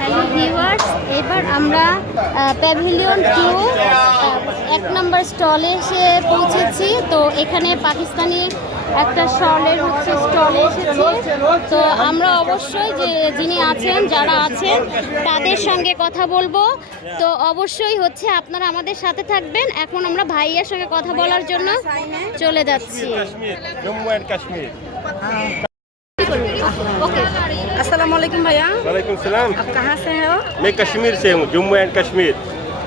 Hello viewers এবার আমরা pavilion two এক নম্বর স্টলে এসে পৌঁছেছি। তো এখানে পাকিস্তানি একটা স্টলের, হচ্ছে স্টলে এসেছি। তো আমরা অবশ্যই যে যিনি আছেন, যারা আছেন, তাদের সঙ্গে কথা বলব। তো অবশ্যই হচ্ছে আপনারা আমাদের সাথে থাকবেন। এখন আমরা ভাইয়ের সঙ্গে কথা বলার জন্য চলে যাচ্ছি। वालेकुम भैया। वालेकुम सलाम। आप कहाँ से हो मैं कश्मीर से हूँ जम्मू एंड कश्मीर।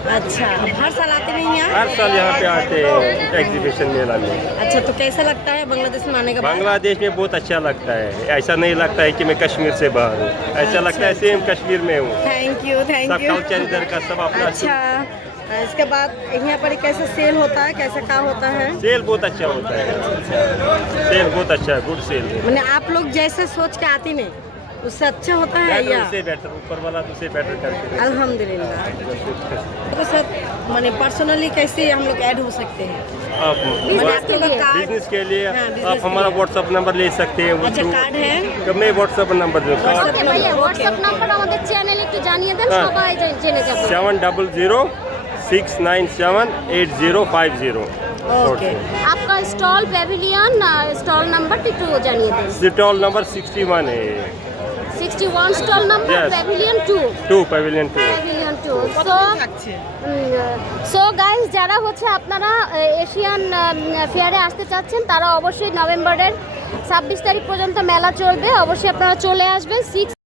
अच्छा हर साल आते नहीं यहाँ हर साल यहाँ पे आते हैं एग्जीबिशन मेला में। अच्छा तो कैसा लगता है बांग्लादेश में आने के बांग्लादेश में बहुत अच्छा लगता है। ऐसा नहीं लगता है कि मैं कश्मीर से बाहर हूँ। ऐसा अच्छा, लगता है सेम कश्मीर में हूँ। Thank you thank you culture इधर का सब अपना अच्छा। इसके बाद यहाँ पर कैसे सेल होता है? कैसे क्या होता है? सेल बहुत अच्छा होता है। सेल बहुत अच्छा है गुड सेल मैंने आप लोग जैसे सोच के आती नहीं। उससे अच्छा होता है या? उससे बेटर ऊपर वाला तो उससे बेटर करके अल्हम्दुलिल्लाह। तो सर माने पर्सनली कैसे हम लोग ऐड हो सकते हैं? आप बिज़नेस के लिए हाँ, आप हमारा व्हाट्सएप नंबर ले सकते हैं अच्छा कार्ड है? तो मैं व्हाट्सएप नंबर दे व्हाट्सएप नंबर हमारे चैनल की जानिए दल सबाए जेने जाओ। Seven double zero six nine seven eight zero five zero okay आपका stall pavilion stall number ticket हो जानिए स्टॉल नंबर सिक्सटी वन है। 61 stall number yes. pavilion 2 2 pavilion 2 pavilion 2 so so guys যারা হচ্ছে আপনারা এশিয়ান ফেয়ারে আসতে চাচ্ছেন তারা অবশ্যই নভেম্বরের ছাব্বিশ তারিখ পর্যন্ত মেলা চলবে। অবশ্যই আপনারা চলে আসবেন। সিক্স